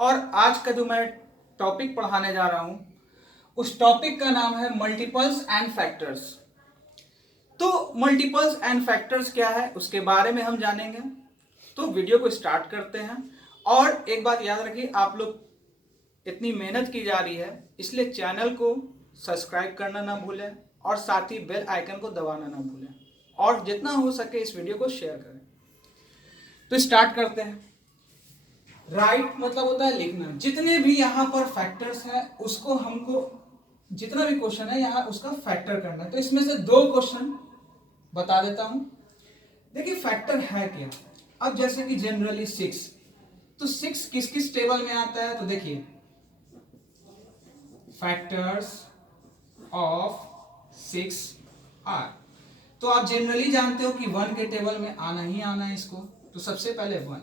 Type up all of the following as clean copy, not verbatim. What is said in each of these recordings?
और आज का जो मैं टॉपिक पढ़ाने जा रहा हूं उस टॉपिक का नाम है मल्टीपल्स एंड फैक्टर्स। तो मल्टीपल्स एंड फैक्टर्स क्या है उसके बारे में हम जानेंगे। तो वीडियो को स्टार्ट करते हैं। और एक बात याद रखिए, आप लोग इतनी मेहनत की जा रही है इसलिए चैनल को सब्सक्राइब करना ना भूलें और साथ ही बेल आइकन को दबाना ना भूलें और जितना हो सके इस वीडियो को शेयर करें। तो स्टार्ट करते हैं। राइट मतलब होता है लिखना। जितने भी यहाँ पर फैक्टर्स हैं उसको हमको जितना भी क्वेश्चन है यहाँ उसका फैक्टर करना है। तो इसमें से दो क्वेश्चन बता देता हूं। देखिए फैक्टर है क्या। अब जैसे कि जनरली 6, तो 6 किस किस टेबल में आता है। तो देखिए फैक्टर्स ऑफ 6 आर। तो आप जनरली जानते हो कि 1 के टेबल में आना ही आना है इसको। तो सबसे पहले 1,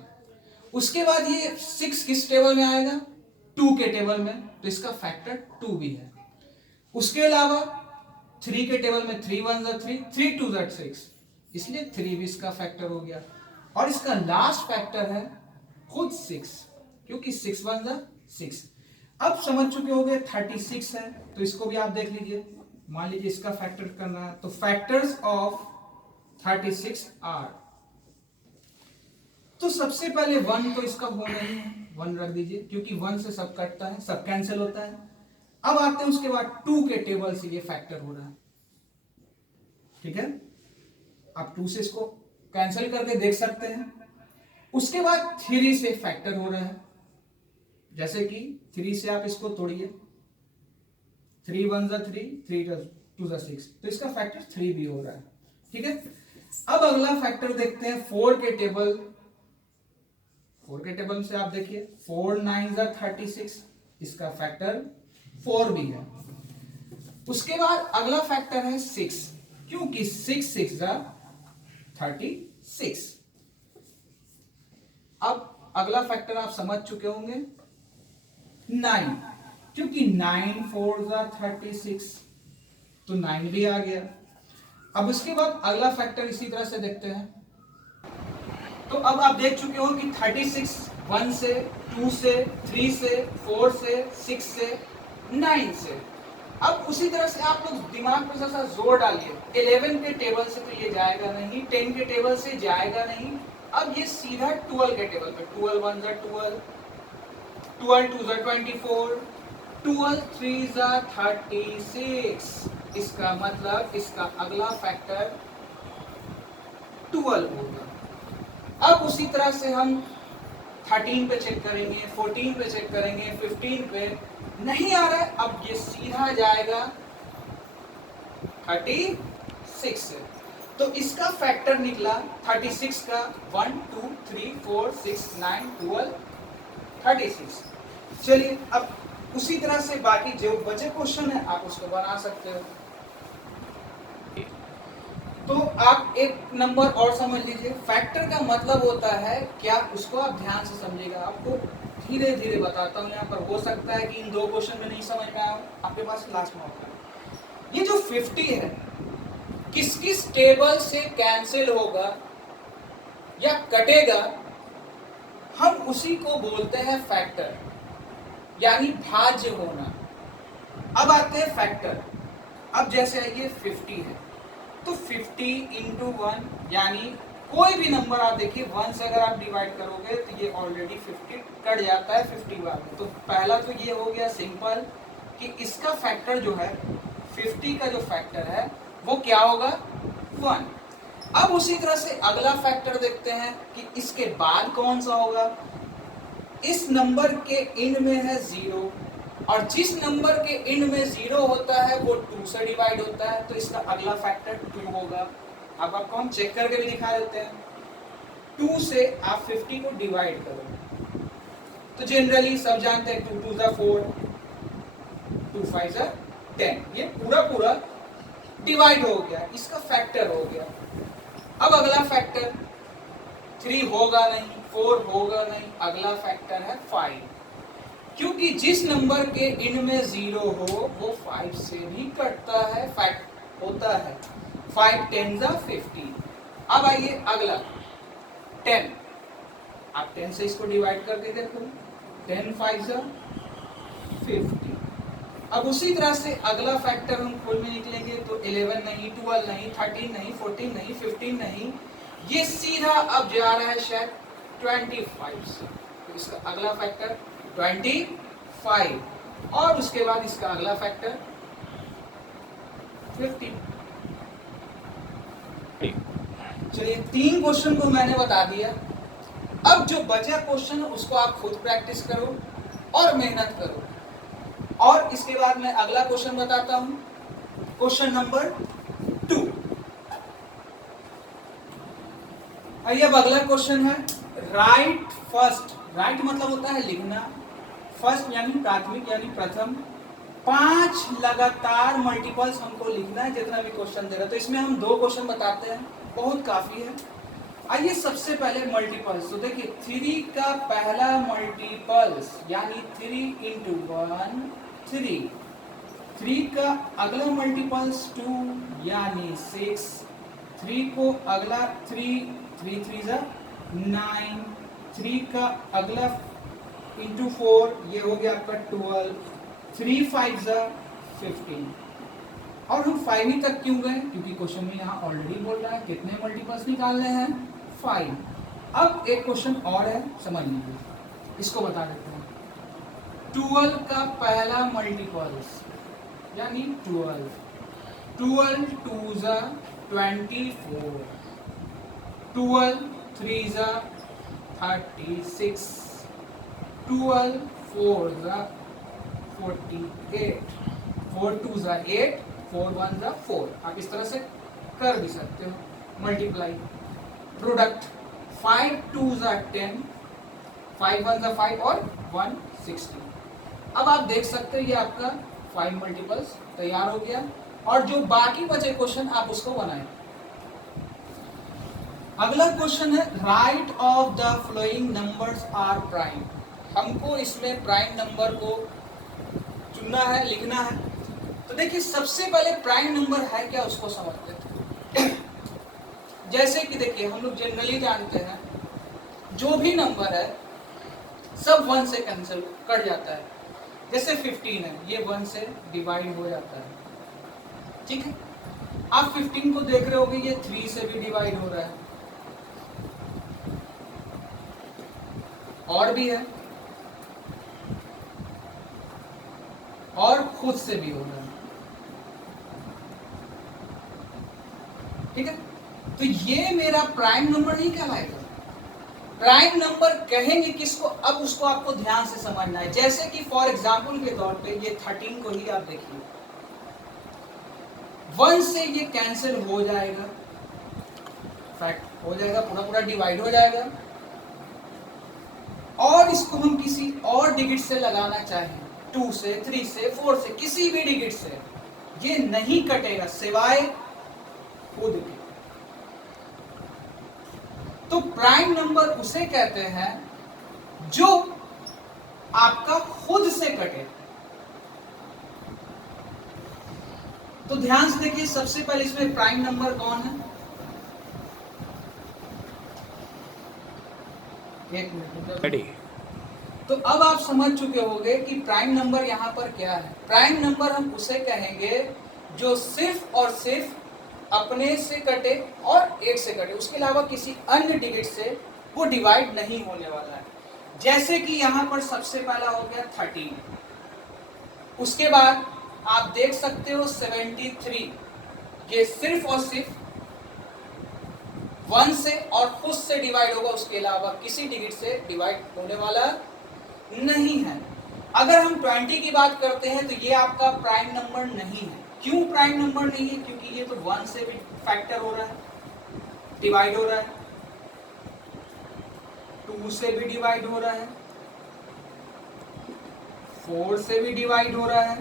उसके बाद ये 6 किस टेबल में आएगा 2 के टेबल में, तो इसका फैक्टर 2 भी है। उसके अलावा 3 के टेबल में 3 1 3 3 2 6, इसलिए 3 भी इसका फैक्टर हो गया। और इसका लास्ट फैक्टर है खुद 6, क्योंकि 6 1 6। अब समझ चुके होंगे 36 है, तो इसको भी आप देख लीजिए। मान लीजिए इसका फैक्टर करना है, तो फैक्टर्स ऑफ 36 आर। तो सबसे पहले 1 तो इसका होना ही है, 1 रख दीजिए क्योंकि 1 से सब कटता है, सब कैंसिल होता है। अब आते हैं उसके बाद 2 के टेबल से ये फैक्टर हो रहा है, ठीक है। आप 2 से इसको कैंसिल करके देख सकते हैं। उसके बाद 3 से फैक्टर हो रहा है, जैसे कि 3 से आप इसको तोड़िए, 3 1 3 3 2 6, तो इसका फैक्टर 3 भी हो रहा है, ठीक है। अब अगला फैक्टर देखते हैं 4 के टेबल। 4 के टेबल से आप देखिए 4 9 36, इसका फैक्टर 4 भी है। उसके बाद अगला फैक्टर है 6, क्योंकि 6 6 36। अब अगला फैक्टर आप समझ चुके होंगे 9, क्योंकि 9 4 36, तो 9 भी आ गया। अब उसके बाद अगला फैक्टर इसी तरह से देखते हैं। तो अब आप देख चुके हो कि 36 1 से 2 से 3 से 4 से 6 से 9 से। अब उसी तरह से आप लोग दिमाग में थोड़ा सा जोर डालिए। 11 के टेबल से तो ये जाएगा नहीं, 10 के टेबल से जाएगा नहीं। अब ये सीधा 12 के टेबल पे, 12 1 12, 12 2 24, 12 3 36। इसका मतलब इसका अगला फैक्टर 12 होगा। अब उसी तरह से हम 13 पे चेक करेंगे, 14 पे चेक करेंगे, 15 पे नहीं आ रहा है, अब ये सीधा जाएगा 36 से। तो इसका फैक्टर निकला 36 का 1 2 3 4 6 9 12 36। चलिए अब उसी तरह से बाकी जो बचे क्वेश्चन है आप उसको बना सकते हो। तो आप एक नंबर और समझ लीजिए। फैक्टर का मतलब होता है क्या, उसको आप ध्यान से समझिएगा। आपको धीरे धीरे बताता हूँ यहाँ पर, हो सकता है कि इन दो क्वेश्चन में नहीं समझ में आया, आपके पास लास्ट मौका है। ये जो 50 है किस किस टेबल से कैंसिल होगा या कटेगा, हम उसी को बोलते हैं फैक्टर, यानी भाज्य होना। अब आते हैं फैक्टर। अब जैसे ये 50 है, तो 50 इंटू 1, यानी कोई भी नंबर आप देखिए 1 से अगर आप डिवाइड करोगे तो ये ऑलरेडी 50 कट जाता है 50 बाद में। तो पहला तो ये हो गया सिंपल कि इसका फैक्टर जो है 50 का जो फैक्टर है वो क्या होगा 1। अब उसी तरह से अगला फैक्टर देखते हैं कि इसके बाद कौन सा होगा। इस नंबर के एंड में है 0, और जिस नंबर के एंड में 0 होता है वो 2 से डिवाइड होता है, तो इसका अगला फैक्टर 2 होगा। अब आपको हम चेक करके भी दिखा देते हैं। 2 से आप 50 को डिवाइड करो तो जनरली सब जानते हैं 2 2 4, 2 5 10, ये पूरा पूरा डिवाइड हो गया, इसका फैक्टर हो गया। अब अगला फैक्टर 3 होगा नहीं, 4 होगा नहीं, अगला फैक्टर है 5, क्योंकि जिस नंबर के एंड में 0 हो वो 5 से भी कटता है, फैक्ट होता है 5 10 50। अब आइए अगला 10, आप 10 से इसको डिवाइड करके देखो 10 5 50। अब उसी तरह से अगला फैक्टर हम खोल में निकलेंगे तो 11 नहीं, 12 नहीं, 13 नहीं, 14 नहीं, 15 नहीं, ये सीधा अब जा रहा है शायद 25 से। तो इसका अगला फैक्टर 25 और उसके बाद इसका अगला फैक्टर 15। चलिए 3 क्वेश्चन को मैंने बता दिया। अब जो बचा क्वेश्चन है उसको आप खुद प्रैक्टिस करो और मेहनत करो। और इसके बाद मैं अगला क्वेश्चन बताता हूं, क्वेश्चन नंबर 2। आइए अब अगला क्वेश्चन है राइट फर्स्ट। राइट मतलब होता है लिखना, फर्स्ट यानी प्राथमिक यानी प्रथम 5 लगातार मल्टीपल्स हमको लिखना है जितना भी क्वेश्चन दे रहा है। तो इसमें हम 2 क्वेश्चन बताते हैं, बहुत काफी है। आइए सबसे पहले मल्टीपल्स। तो देखिए 3 का पहला मल्टीपल्स यानी 3 into 1 3, 3 का अगला मल्टीपल्स 2 यानी 6, 3 को अगला 3 3 9, 3 का अगला into 4 ये हो गया आपका 12, 3 5 15। और हम 5 ही तक क्यों गए? क्योंकि क्वेश्चन में यहाँ ऑलरेडी बोल रहा है कितने मल्टीपल्स निकालने हैं, 5। अब एक क्वेश्चन और है, समझ लीजिए, इसको बता देते हैं। 12 का पहला मल्टीपल्स यानी 12, 12 2 24, 12 3 36, 12 4 48, 4 2 8, 4 1 4। आप इस तरह से कर भी सकते हो मल्टीप्लाई। प्रोडक्ट 5 2 10, 5 1 5 और 1 16। अब आप देख सकते हो ये आपका 5 मल्टीपल्स तैयार हो गया। और जो बाकी बचे क्वेश्चन आप उसको बनाएं। अगला क्वेश्चन है write of the following numbers are prime. हमको इसमें प्राइम नंबर को चुनना है, लिखना है। तो देखिए सबसे पहले प्राइम नंबर है क्या उसको समझते हैं। जैसे कि देखिए हम लोग जनरली जानते हैं जो भी नंबर है सब 1 से कैंसिल कट जाता है। जैसे 15 है, ये 1 से डिवाइड हो जाता है, ठीक है। आप 15 को देख रहे होगे, ये 3 से भी डिवाइड हो रहा है, और भी है, और खुद से भी हो रहा है, ठीक है। तो ये मेरा प्राइम नंबर नहीं कहलाएगा। प्राइम नंबर कहेंगे किसको, अब उसको आपको ध्यान से समझना है। जैसे कि फॉर एग्जांपल के तौर पे ये 13 को ही आप देखिए, 1 से ये कैंसिल हो जाएगा, फैक्ट हो जाएगा, पूरा पूरा डिवाइड हो जाएगा। और इसको हम किसी और डिजिट से लगाना चाहें, 2 से, 3 से, 4 से, किसी भी डिजिट से, ये नहीं कटेगा सिवाय खुद के। तो प्राइम नंबर उसे कहते हैं जो आपका खुद से कटे। तो ध्यान से देखिए, सबसे पहले इसमें प्राइम नंबर कौन है, एक मिनट। तो अब आप समझ चुके होंगे कि प्राइम नंबर यहाँ पर क्या है। प्राइम नंबर हम उसे कहेंगे जो सिर्फ और सिर्फ अपने से कटे और 1 से कटे, उसके अलावा किसी अन्य डिजिट से वो डिवाइड नहीं होने वाला है। जैसे कि यहाँ पर सबसे पहला हो गया 13, उसके बाद आप देख सकते हो 73, ये सिर्फ और सिर्फ 1 से और खुद से डिवाइड होगा, उसके अलावा किसी डिजिट से डिवाइड होने वाला नहीं है। अगर हम 20 की बात करते हैं तो ये आपका प्राइम नंबर नहीं है। क्यों प्राइम नंबर नहीं है? क्योंकि ये तो 1 से भी फैक्टर हो रहा है, डिवाइड हो रहा है, 2 से भी डिवाइड हो रहा है, 4 से भी डिवाइड हो रहा है,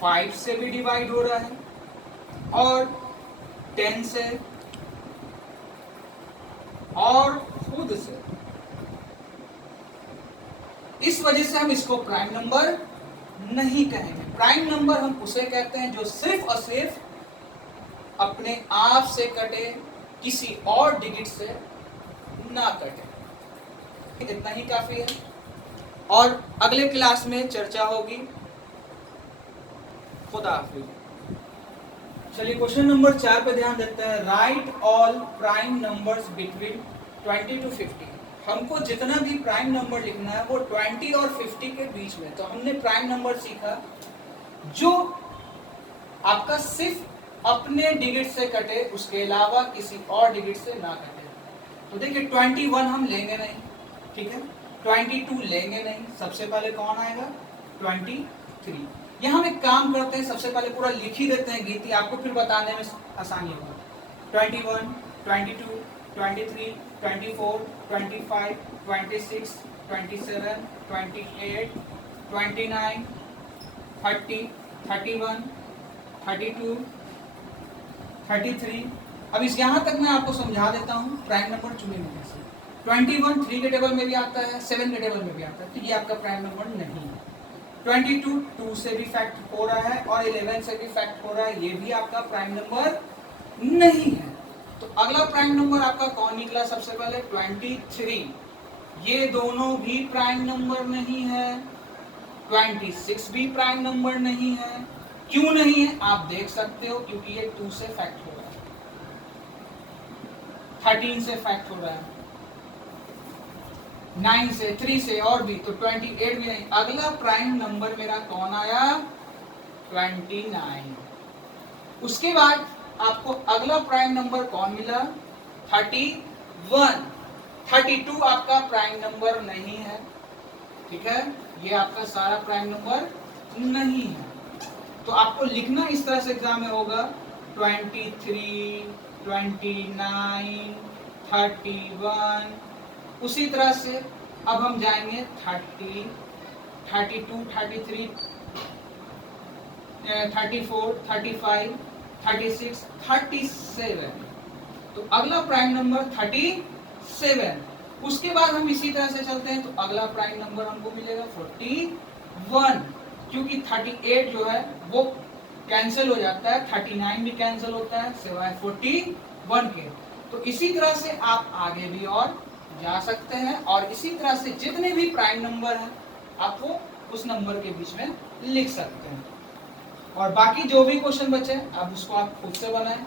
5 से भी डिवाइड हो रहा है, और 10 से, और खुद से। इस वजह से हम इसको प्राइम नंबर नहीं कहेंगे। प्राइम नंबर हम उसे कहते हैं जो सिर्फ और सिर्फ अपने आप से कटे, किसी और डिजिट से ना कटे। इतना ही काफी है और अगले क्लास में चर्चा होगी। खुदा हाफिज। चलिए क्वेश्चन नंबर 4 पे ध्यान देते हैं। Right all prime numbers between 20 to 50। हमको जितना भी प्राइम नंबर लिखना है वो 20 और 50 के बीच में। तो हमने प्राइम नंबर सीखा जो आपका सिर्फ अपने डिजिट से कटे, उसके अलावा किसी और डिजिट से ना कटे। तो देखिए 21 हम लेंगे नहीं, ठीक है, 22 लेंगे नहीं, सबसे पहले कौन आएगा 23। यहाँ हम एक काम करते हैं, सबसे पहले पूरा लिख ही देते हैं गिनती, आपको फिर बताने में आसानी होगा। 21, 22, 23, 24, 25, 26, 27, 28, 29, 30, 31, 32, 33। अब इस यहाँ तक मैं आपको समझा देता हूँ प्राइम नंबर चुने में कैसे। 21 3 के टेबल में भी आता है, 7 के टेबल में भी आता है, तो ये आपका प्राइम नंबर नहीं है। 22 2 से भी फैक्ट हो रहा है और 11 से भी फैक्ट हो रहा है, ये भी आपका प्राइम नंबर नहीं है। तो अगला प्राइम नंबर आपका कौन निकला सबसे पहले 23। ये दोनों भी प्राइम नंबर नहीं है। 26 भी प्राइम नंबर नहीं है। क्यों नहीं है आप देख सकते हो, क्योंकि ये 2 से फैक्ट हो रहा है, 13 से फैक्ट हो रहा है, 9 से, 3 से और भी, तो 28 भी नहीं। अगला प्राइम नंबर मेरा कौन आया 29। उसके बाद आपको अगला प्राइम नंबर कौन मिला 31। 32 आपका प्राइम नंबर नहीं है, ठीक है, ये आपका सारा प्राइम नंबर नहीं है। तो आपको लिखना इस तरह से एग्जाम में होगा 23, 29, 31। उसी तरह से अब हम जाएंगे 30, 32, 33, 34, 35, 36, 37। तो अगला प्राइम नंबर 37। उसके बाद हम इसी तरह से चलते हैं, तो अगला प्राइम नंबर हमको मिलेगा 41, क्योंकि 38 जो है वो कैंसिल हो जाता है, 39 भी कैंसिल होता है सिवाय 41 के। तो इसी तरह से आप आगे भी और जा सकते हैं और इसी तरह से जितने भी प्राइम नंबर हैं आप वो उस नंबर के बीच में लिख सकते हैं। और बाकी जो भी क्वेश्चन बचे अब उसको आप खुद से बनाएं।